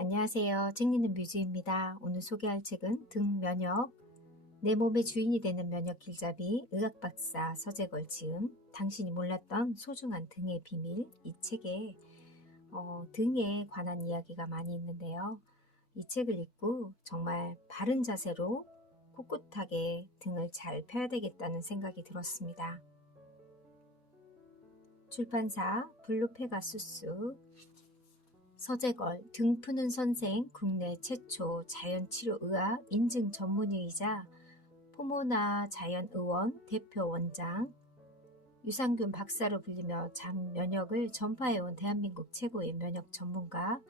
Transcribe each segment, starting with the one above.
안녕하세요. 책 읽는 뮤즈입니다. 오늘 소개할 책은 등 면역, 내 몸의 주인이 되는 면역 길잡이, 의학박사 서재걸 지음, 당신이 몰랐던 소중한 등의 비밀. 이 책에 등에 관한 이야기가 많이 있는데요. 이 책을 읽고 정말 바른 자세로 꿋꿋하게 등을 잘 펴야 되겠다는 생각이 들었습니다. 출판사 블루페가수스, 서재걸, 등 푸는 선생, 국내 최초 자연치료의학 인증 전문의이자 포모나 자연의원 대표 원장, 유산균 박사로 불리며 장면역을 전파해온 대한민국 최고의 면역 전문가,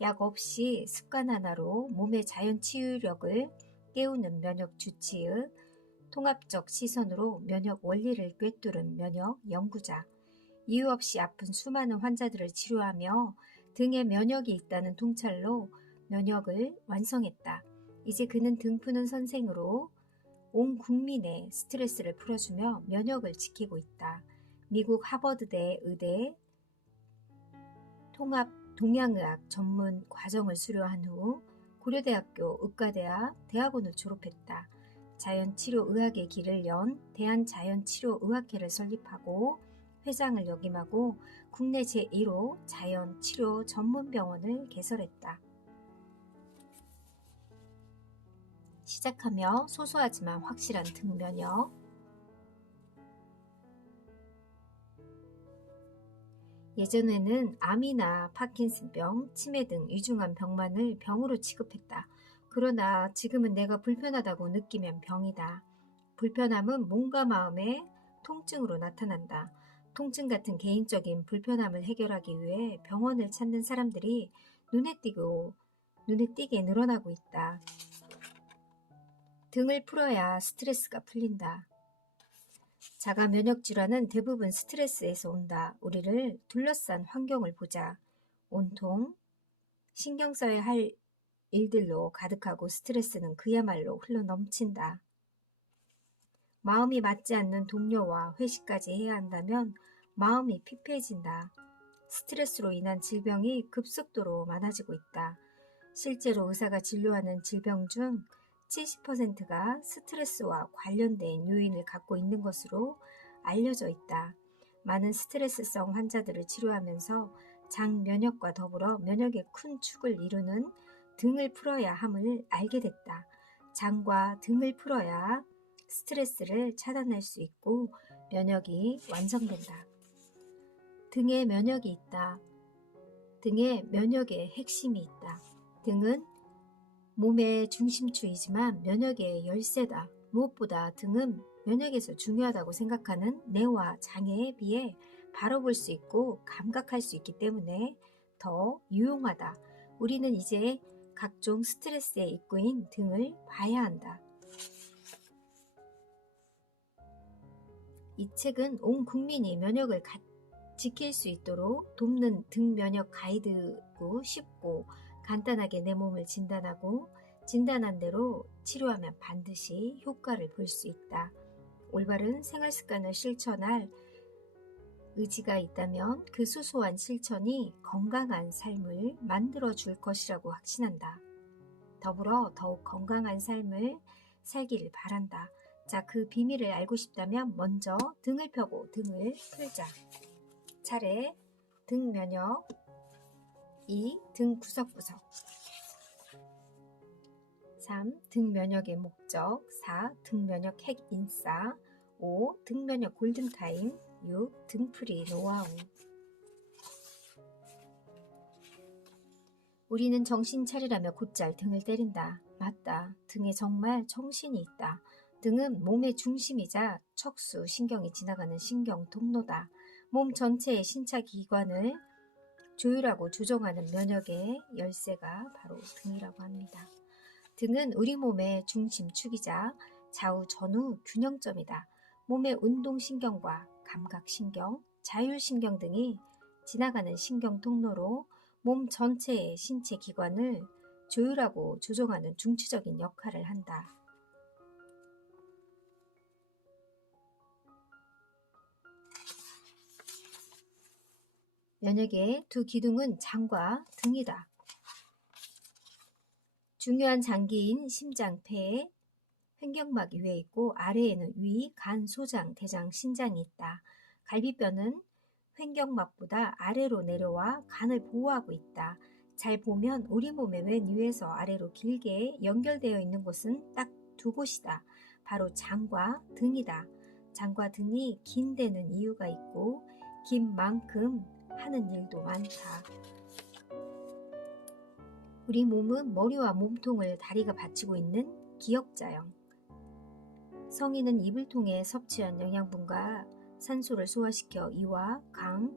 약 없이 습관 하나로 몸의 자연치유력을 깨우는 면역 주치의, 통합적 시선으로 면역 원리를 꿰뚫은 면역 연구자, 이유 없이 아픈 수많은 환자들을 치료하며 등에 면역이 있다는 통찰로 면역을 완성했다. 이제 그는 등 푸는 선생으로 온 국민의 스트레스를 풀어주며 면역을 지키고 있다. 미국 하버드대 의대 통합 동양의학 전문 과정을 수료한 후 고려대학교 의과대학 대학원을 졸업했다. 자연치료의학의 길을 연 대한자연치료의학회를 설립하고 회장을 역임하고 국내 제1호 자연치료 전문병원을 개설했다. 시작하며 소소하지만 확실한 등 면역. 예전에는 암이나 파킨슨병, 치매 등 위중한 병만을 병으로 취급했다. 그러나 지금은 내가 불편하다고 느끼면 병이다. 불편함은 몸과 마음의 통증으로 나타난다. 통증 같은 개인적인 불편함을 해결하기 위해 병원을 찾는 사람들이 눈에 띄게 늘어나고 있다. 등을 풀어야 스트레스가 풀린다. 자가 면역 질환은 대부분 스트레스에서 온다. 우리를 둘러싼 환경을 보자. 온통 신경 써야 할 일들로 가득하고 스트레스는 그야말로 흘러넘친다. 마음이 맞지 않는 동료와 회식까지 해야 한다면 마음이 피폐해진다. 스트레스로 인한 질병이 급속도로 많아지고 있다. 실제로 의사가 진료하는 질병 중 70%가 스트레스와 관련된 요인을 갖고 있는 것으로 알려져 있다. 많은 스트레스성 환자들을 치료하면서 장 면역과 더불어 면역의 큰 축을 이루는 등을 풀어야 함을 알게 됐다. 장과 등을 풀어야 스트레스를 차단할 수 있고 면역이 완성된다. 등에 면역이 있다. 등에 면역의 핵심이 있다. 등은 몸의 중심축이지만 면역의 열쇠다. 무엇보다 등은 면역에서 중요하다고 생각하는 뇌와 장애에 비해 바로 볼 수 있고 감각할 수 있기 때문에 더 유용하다. 우리는 이제 각종 스트레스의 입구인 등을 봐야 한다. 이 책은 온 국민이 면역을 지킬 수 있도록 돕는 등 면역 가이드고 쉽고 간단하게 내 몸을 진단하고 진단한 대로 치료하면 반드시 효과를 볼 수 있다. 올바른 생활 습관을 실천할 의지가 있다면 그 소소한 실천이 건강한 삶을 만들어 줄 것이라고 확신한다. 더불어 더욱 건강한 삶을 살기를 바란다. 자, 그 비밀을 알고 싶다면 먼저 등을 펴고 등을 풀자. 차례 등 면역, 2. 등 구석구석, 3. 등 면역의 목적, 4. 등 면역 핵 인싸, 5. 등 면역 골든타임, 6. 등풀이 노하우. 우리는 정신 차리라며 곧잘 등을 때린다. 맞다. 등에 정말 정신이 있다. 등은 몸의 중심이자 척수, 신경이 지나가는 신경 통로다. 몸 전체의 신차 기관을 조율하고 조정하는 면역의 열쇠가 바로 등이라고 합니다. 등은 우리 몸의 중심축이자 좌우 전후 균형점이다. 몸의 운동신경과 감각신경, 자율신경 등이 지나가는 신경 통로로 몸 전체의 신체 기관을 조율하고 조정하는 중추적인 역할을 한다. 면역의 두 기둥은 장과 등이다. 중요한 장기인 심장, 폐에 횡격막 위에 있고 아래에는 위, 간, 소장, 대장, 신장이 있다. 갈비뼈는 횡격막보다 아래로 내려와 간을 보호하고 있다. 잘 보면 우리 몸의 왼 위에서 아래로 길게 연결되어 있는 곳은 딱 두 곳이다. 바로 장과 등이다. 장과 등이 긴 데는 이유가 있고 긴 만큼 하는 일도 많다. 우리 몸은 머리와 몸통을 다리가 받치고 있는 기역자형. 성인은 입을 통해 섭취한 영양분과 산소를 소화시켜 이와 간,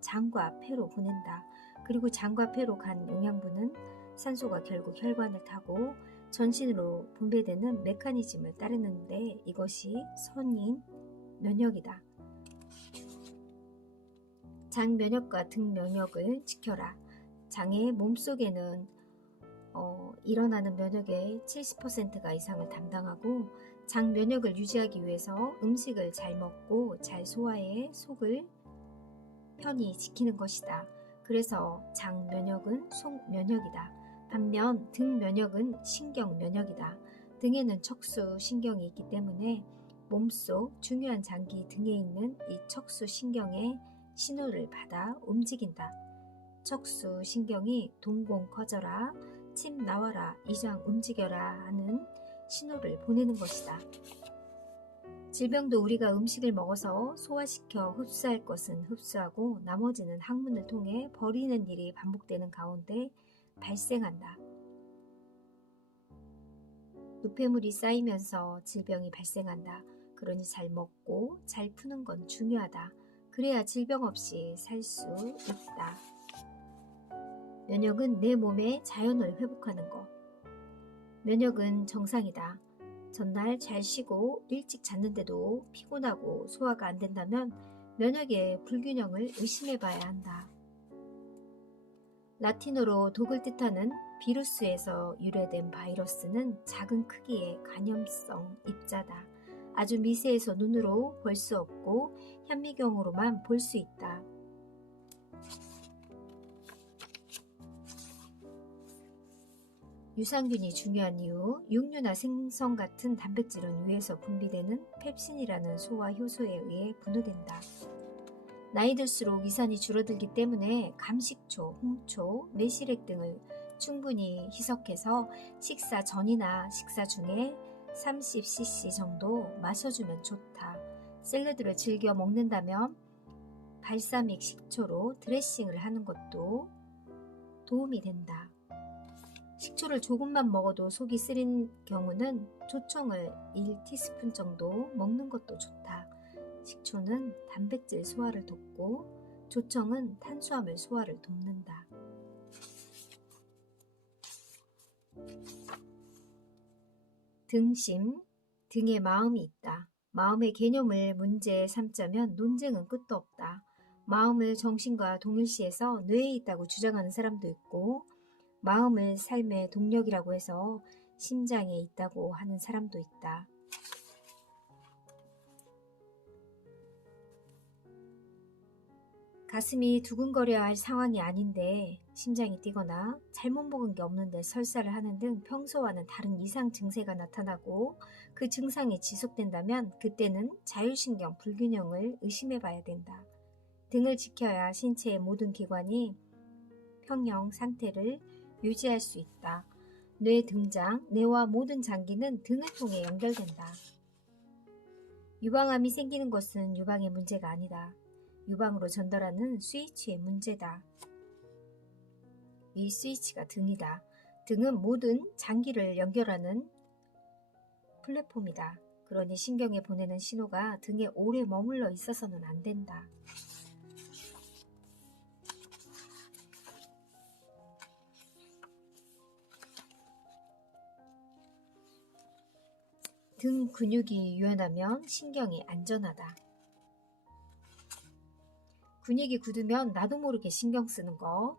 장과 폐로 보낸다. 그리고 장과 폐로 간 영양분은 산소가 결국 혈관을 타고 전신으로 분배되는 메커니즘을 따르는데 이것이 선인 면역이다. 장 면역과 등 면역을 지켜라. 장의 몸속에는 일어나는 면역의 70%가 이상을 담당하고 장 면역을 유지하기 위해서 음식을 잘 먹고 잘 소화해 속을 편히 지키는 것이다. 그래서 장 면역은 속 면역이다. 반면 등 면역은 신경 면역이다. 등에는 척수 신경이 있기 때문에 몸속 중요한 장기 등에 있는 이 척수 신경의 신호를 받아 움직인다. 척수 신경이 동공 커져라, 침 나와라, 이장 움직여라 하는 신호를 보내는 것이다. 질병도 우리가 음식을 먹어서 소화시켜 흡수할 것은 흡수하고 나머지는 항문을 통해 버리는 일이 반복되는 가운데 발생한다. 노폐물이 쌓이면서 질병이 발생한다. 그러니 잘 먹고 잘 푸는 건 중요하다. 그래야 질병 없이 살 수 있다. 면역은 내 몸의 자연을 회복하는 것. 면역은 정상이다. 전날 잘 쉬고 일찍 잤는데도 피곤하고 소화가 안 된다면 면역의 불균형을 의심해 봐야 한다. 라틴어로 독을 뜻하는 비루스에서 유래된 바이러스는 작은 크기의 간염성 입자다. 아주 미세해서 눈으로 볼 수 없고 현미경으로만 볼 수 있다. 유산균이 중요한 이유, 육류나 생선 같은 단백질은 위에서 분비되는 펩신이라는 소화 효소에 의해 분해된다. 나이 들수록 위산이 줄어들기 때문에 감식초, 홍초, 매실액 등을 충분히 희석해서 식사 전이나 식사 중에 30cc 정도 마셔주면 좋다. 샐러드를 즐겨 먹는다면 발사믹 식초로 드레싱을 하는 것도 도움이 된다. 식초를 조금만 먹어도 속이 쓰린 경우는 조청을 1티스푼 정도 먹는 것도 좋다. 식초는 단백질 소화를 돕고 조청은 탄수화물 소화를 돕는다. 등심, 등에 마음이 있다. 마음의 개념을 문제에 삼자면 논쟁은 끝도 없다. 마음을 정신과 동일시해서 뇌에 있다고 주장하는 사람도 있고 마음을 삶의 동력이라고 해서 심장에 있다고 하는 사람도 있다. 가슴이 두근거려야 할 상황이 아닌데 심장이 뛰거나 잘못 먹은 게 없는데 설사를 하는 등 평소와는 다른 이상 증세가 나타나고 그 증상이 지속된다면 그때는 자율신경 불균형을 의심해 봐야 된다. 등을 지켜야 신체의 모든 기관이 평형 상태를 유지할 수 있다. 뇌 등장, 뇌와 모든 장기는 등을 통해 연결된다. 유방암이 생기는 것은 유방의 문제가 아니다. 유방으로 전달하는 스위치의 문제다. 이 스위치가 등이다. 등은 모든 장기를 연결하는 플랫폼이다. 그러니 신경에 보내는 신호가 등에 오래 머물러 있어서는 안 된다. 등 근육이 유연하면 신경이 안전하다. 근육이 굳으면 나도 모르게 신경 쓰는 거.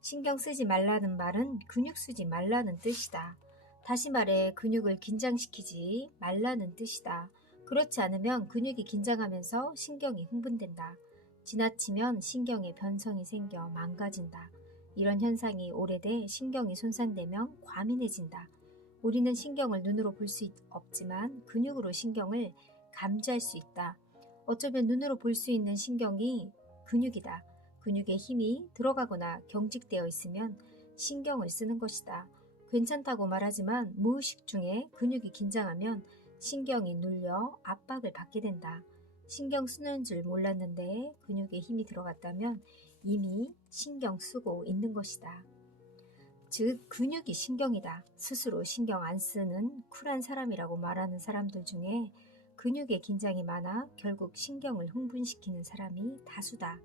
신경 쓰지 말라는 말은 근육 쓰지 말라는 뜻이다. 다시 말해 근육을 긴장시키지 말라는 뜻이다. 그렇지 않으면 근육이 긴장하면서 신경이 흥분된다. 지나치면 신경에 변성이 생겨 망가진다. 이런 현상이 오래돼 신경이 손상되면 과민해진다. 우리는 신경을 눈으로 볼 수 없지만 근육으로 신경을 감지할 수 있다. 어쩌면 눈으로 볼 수 있는 신경이 근육이다. 근육에 힘이 들어가거나 경직되어 있으면 신경을 쓰는 것이다. 괜찮다고 말하지만 무의식 중에 근육이 긴장하면 신경이 눌려 압박을 받게 된다. 신경 쓰는 줄 몰랐는데 근육에 힘이 들어갔다면 이미 신경 쓰고 있는 것이다. 즉 근육이 신경이다. 스스로 신경 안 쓰는 쿨한 사람이라고 말하는 사람들 중에 근육에 긴장이 많아 결국 신경을 흥분시키는 사람이 다수다.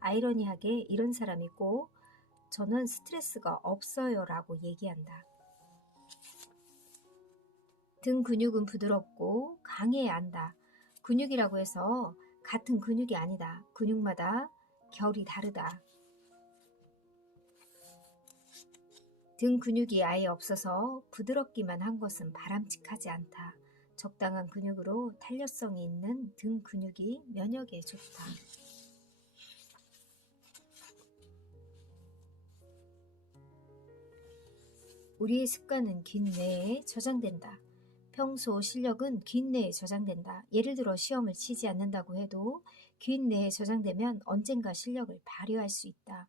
아이러니하게 이런 사람이 꼭 저는 스트레스가 없어요 라고 얘기한다. 등 근육은 부드럽고 강해야 한다. 근육이라고 해서 같은 근육이 아니다. 근육마다 결이 다르다. 등 근육이 아예 없어서 부드럽기만 한 것은 바람직하지 않다. 적당한 근육으로 탄력성이 있는 등 근육이 면역에 좋다. 우리의 습관은 긴 뇌에 저장된다. 평소 실력은 긴 뇌에 저장된다. 예를 들어 시험을 치지 않는다고 해도 긴 뇌에 저장되면 언젠가 실력을 발휘할 수 있다.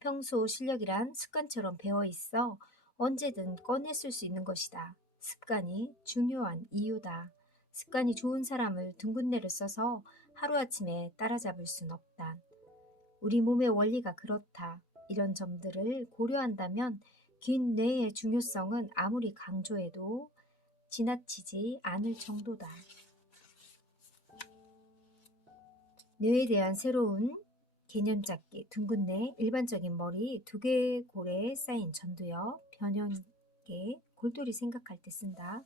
평소 실력이란 습관처럼 배어 있어 언제든 꺼냈을 수 있는 것이다. 습관이 중요한 이유다. 습관이 좋은 사람을 둥근 뇌를 써서 하루아침에 따라잡을 순 없다. 우리 몸의 원리가 그렇다. 이런 점들을 고려한다면 긴 뇌의 중요성은 아무리 강조해도 지나치지 않을 정도다. 뇌에 대한 새로운 개념 잡기, 둥근 뇌, 일반적인 머리, 두개골에 쌓인 전두엽, 변형계, 골똘히 생각할 때 쓴다.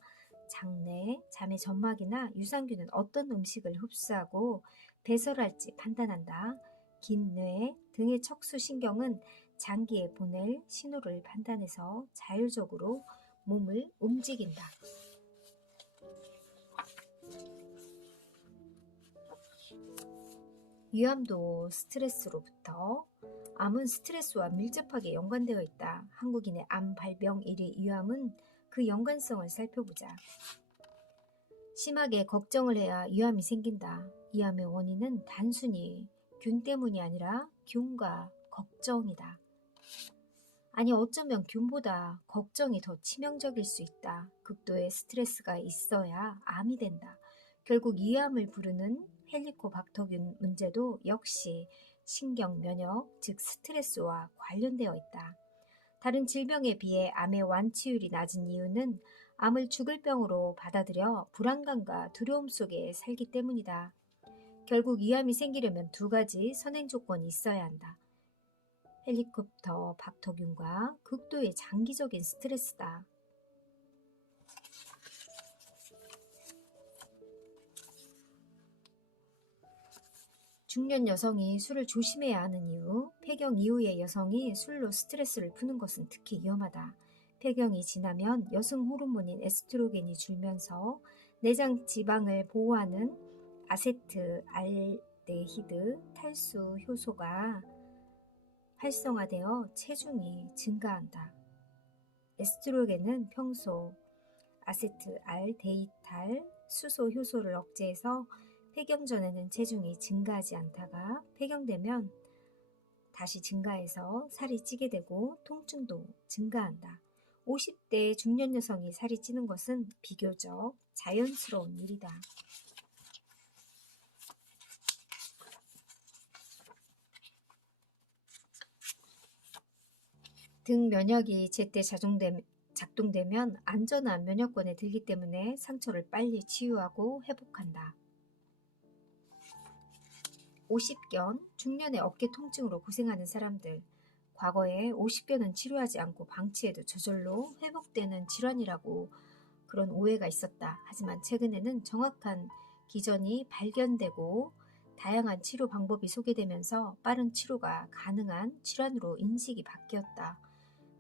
장내, 잠의 점막이나 유산균은 어떤 음식을 흡수하고 배설할지 판단한다. 긴 뇌, 등의 척수신경은 장기에 보낼 신호를 판단해서 자율적으로 몸을 움직인다. 위암도 스트레스로부터. 암은 스트레스와 밀접하게 연관되어 있다. 한국인의 암 발병 1위 위암은 그 연관성을 살펴보자. 심하게 걱정을 해야 위암이 생긴다. 위암의 원인은 단순히 균 때문이 아니라 균과 걱정이다. 아니 어쩌면 균보다 걱정이 더 치명적일 수 있다. 극도의 스트레스가 있어야 암이 된다. 결국 위암을 부르는 헬리코박터균 문제도 역시 신경 면역, 즉 스트레스와 관련되어 있다. 다른 질병에 비해 암의 완치율이 낮은 이유는 암을 죽을 병으로 받아들여 불안감과 두려움 속에 살기 때문이다. 결국 위암이 생기려면 두 가지 선행 조건이 있어야 한다. 헬리콥터 박터균과 극도의 장기적인 스트레스다. 중년 여성이 술을 조심해야 하는 이유, 폐경 이후의 여성이 술로 스트레스를 푸는 것은 특히 위험하다. 폐경이 지나면 여성 호르몬인 에스트로겐이 줄면서 내장 지방을 보호하는 아세트알데히드 탈수 효소가 활성화되어 체중이 증가한다. 에스트로겐은 평소 아세트알데히탈 수소 효소를 억제해서 폐경 전에는 체중이 증가하지 않다가 폐경되면 다시 증가해서 살이 찌게 되고 통증도 증가한다. 50대 중년 여성이 살이 찌는 것은 비교적 자연스러운 일이다. 등 면역이 제때 작동되면 안전한 면역권에 들기 때문에 상처를 빨리 치유하고 회복한다. 50견, 중년의 어깨 통증으로 고생하는 사람들. 과거에 50견은 치료하지 않고 방치해도 저절로 회복되는 질환이라고 그런 오해가 있었다. 하지만 최근에는 정확한 기전이 발견되고 다양한 치료 방법이 소개되면서 빠른 치료가 가능한 질환으로 인식이 바뀌었다.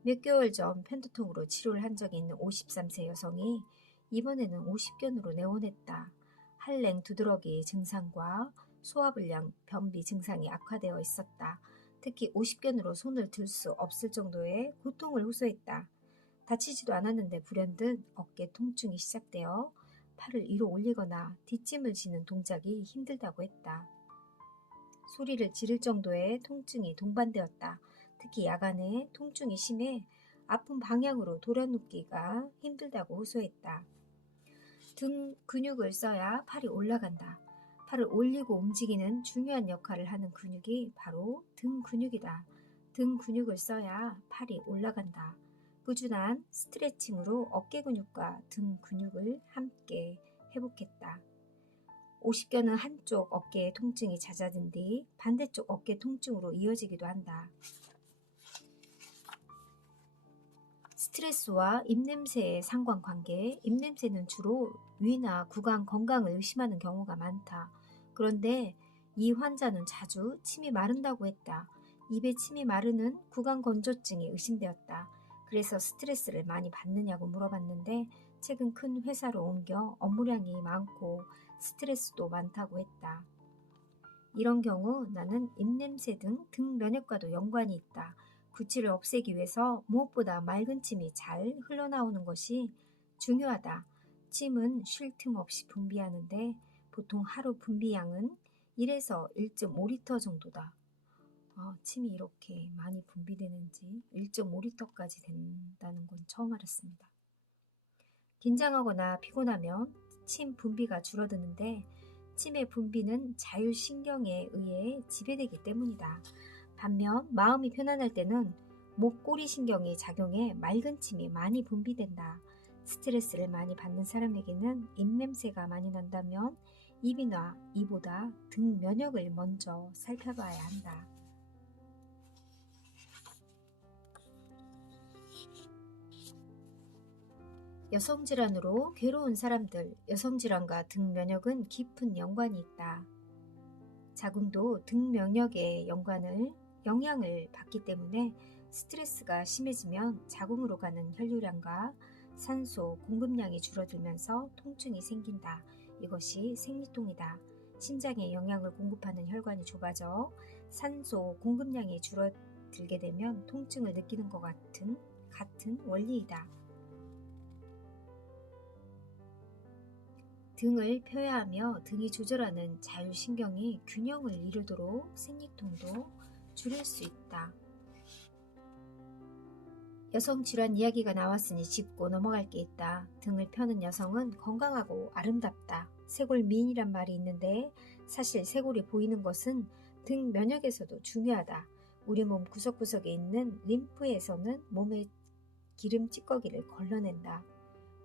몇 개월 전 편두통으로 치료를 한 적이 있는 53세 여성이 이번에는 50견으로 내원했다. 할랭 두드러기 증상과 소화불량, 변비 증상이 악화되어 있었다. 특히 50견으로 손을 들 수 없을 정도의 고통을 호소했다. 다치지도 않았는데 불현듯 어깨 통증이 시작되어 팔을 위로 올리거나 뒷짐을 지는 동작이 힘들다고 했다. 소리를 지를 정도의 통증이 동반되었다. 특히 야간에 통증이 심해 아픈 방향으로 돌아눕기가 힘들다고 호소했다. 등 근육을 써야 팔이 올라간다. 팔을 올리고 움직이는 중요한 역할을 하는 근육이 바로 등 근육이다. 등 근육을 써야 팔이 올라간다. 꾸준한 스트레칭으로 어깨 근육과 등 근육을 함께 회복했다. 50견은 한쪽 어깨의 통증이 잦아든 뒤 반대쪽 어깨 통증으로 이어지기도 한다. 스트레스와 입냄새의 상관관계. 입냄새는 주로 위나 구강 건강을 의심하는 경우가 많다. 그런데 이 환자는 자주 침이 마른다고 했다. 입에 침이 마르는 구강 건조증이 의심되었다. 그래서 스트레스를 많이 받느냐고 물어봤는데 최근 큰 회사로 옮겨 업무량이 많고 스트레스도 많다고 했다. 이런 경우 나는 입냄새 등 면역과도 연관이 있다. 구취를 없애기 위해서 무엇보다 맑은 침이 잘 흘러나오는 것이 중요하다. 침은 쉴 틈 없이 분비하는데 보통 하루 분비량은 1에서 1.5리터 정도다. 침이 이렇게 많이 분비되는지 1.5리터까지 된다는 건 처음 알았습니다. 긴장하거나 피곤하면 침 분비가 줄어드는데 침의 분비는 자율신경에 의해 지배되기 때문이다. 반면 마음이 편안할 때는 목꼬리 신경이 작용해 맑은 침이 많이 분비된다. 스트레스를 많이 받는 사람에게는 입냄새가 많이 난다면 입이나 이보다 등 면역을 먼저 살펴봐야 한다. 여성질환으로 괴로운 사람들, 여성질환과 등 면역은 깊은 연관이 있다. 자궁도 등 면역의 영향을 받기 때문에 스트레스가 심해지면 자궁으로 가는 혈류량과 산소 공급량이 줄어들면서 통증이 생긴다. 이것이 생리통이다. 심장에 영양을 공급하는 혈관이 좁아져 산소 공급량이 줄어들게 되면 통증을 느끼는 것 같은 원리이다. 등을 펴야 하며 등이 조절하는 자율신경이 균형을 이루도록 생리통도 줄일 수 있다. 여성 질환 이야기가 나왔으니 짚고 넘어갈 게 있다. 등을 펴는 여성은 건강하고 아름답다. 쇄골 미인이란 말이 있는데 사실 쇄골이 보이는 것은 등 면역에서도 중요하다. 우리 몸 구석구석에 있는 림프에서는 몸의 기름 찌꺼기를 걸러낸다.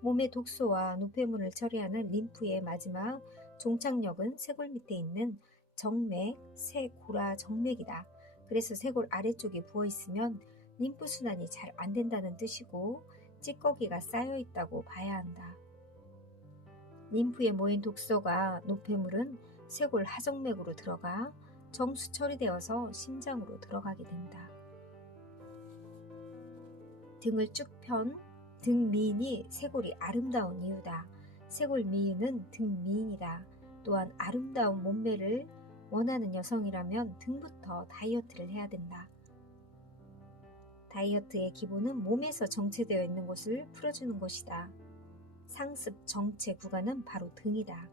몸의 독소와 노폐물을 처리하는 림프의 마지막 종착역은 쇄골 밑에 있는 정맥, 쇄골화 정맥이다. 그래서 쇄골 아래쪽이 부어있으면 림프 순환이 잘 안 된다는 뜻이고 찌꺼기가 쌓여 있다고 봐야 한다. 림프에 모인 독소가 노폐물은 쇄골 하정맥으로 들어가 정수 처리되어서 심장으로 들어가게 된다. 등을 쭉 편 등 미인이 쇄골이 아름다운 이유다. 쇄골 미인은 등 미인이다. 또한 아름다운 몸매를 원하는 여성이라면 등부터 다이어트를 해야 된다. 다이어트의 기본은 몸에서 정체되어 있는 것을 풀어주는 것이다. 상습 정체 구간은 바로 등이다.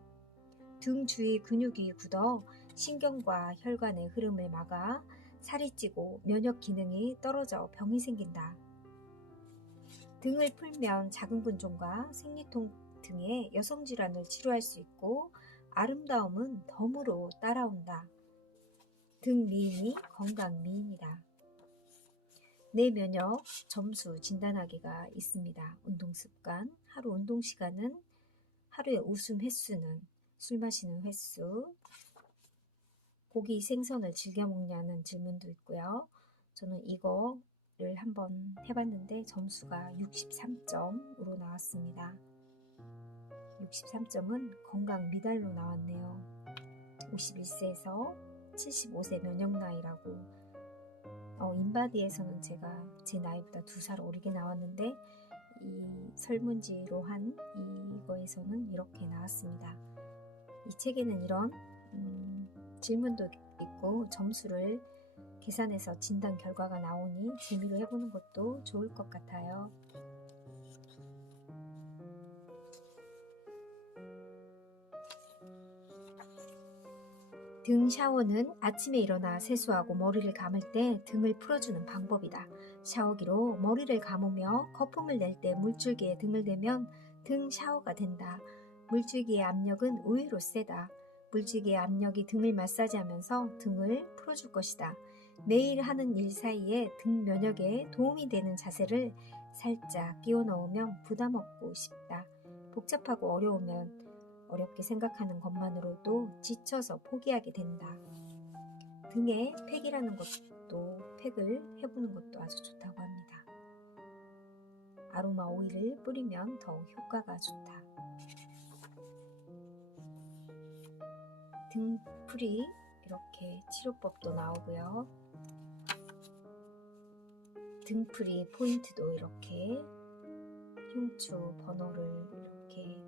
등 주위 근육이 굳어 신경과 혈관의 흐름을 막아 살이 찌고 면역 기능이 떨어져 병이 생긴다. 등을 풀면 자궁근종과 생리통 등의 여성질환을 치료할 수 있고 아름다움은 덤으로 따라온다. 등 미인이 건강 미인이다. 내 면역 점수 진단하기가 있습니다. 운동습관, 하루 운동시간은, 하루의 웃음 횟수는, 술 마시는 횟수, 고기 생선을 즐겨 먹냐는 질문도 있고요. 저는 이거를 한번 해봤는데 점수가 63점으로 나왔습니다. 63점은 건강 미달로 나왔네요. 51세에서 75세 면역 나이라고. 인바디에서는 제가 제 나이보다 2살 어리게 나왔는데 이 설문지로 한 이거에서는 이렇게 나왔습니다. 이 책에는 이런 질문도 있고 점수를 계산해서 진단 결과가 나오니 재미로 해보는 것도 좋을 것 같아요. 등 샤워는 아침에 일어나 세수하고 머리를 감을 때 등을 풀어주는 방법이다. 샤워기로 머리를 감으며 거품을 낼 때 물줄기에 등을 대면 등 샤워가 된다. 물줄기의 압력은 의외로 세다. 물줄기의 압력이 등을 마사지하면서 등을 풀어줄 것이다. 매일 하는 일 사이에 등 면역에 도움이 되는 자세를 살짝 끼워 넣으면 부담 없고 쉽다. 복잡하고 어렵게 생각하는 것만으로도 지쳐서 포기하게 된다. 등에 팩이라는 것도 팩을 해보는 것도 아주 좋다고 합니다. 아로마 오일을 뿌리면 더욱 효과가 좋다. 등풀이 이렇게 치료법도 나오고요. 등풀이 포인트도 이렇게 흉추 번호를 이렇게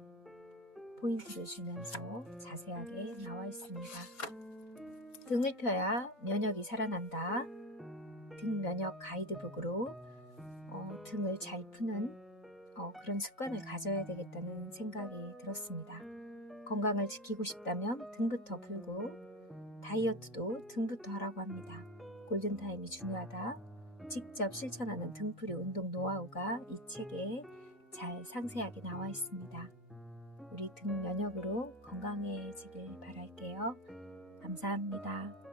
포인트를 주면서 자세하게 나와 있습니다. 등을 펴야 면역이 살아난다. 등 면역 가이드북으로 등을 잘 푸는 그런 습관을 가져야 되겠다는 생각이 들었습니다. 건강을 지키고 싶다면 등부터 풀고 다이어트도 등부터 하라고 합니다. 골든타임이 중요하다. 직접 실천하는 등풀이 운동 노하우가 이 책에 잘 상세하게 나와 있습니다. 우리 등 면역으로 건강해지길 바랄게요. 감사합니다.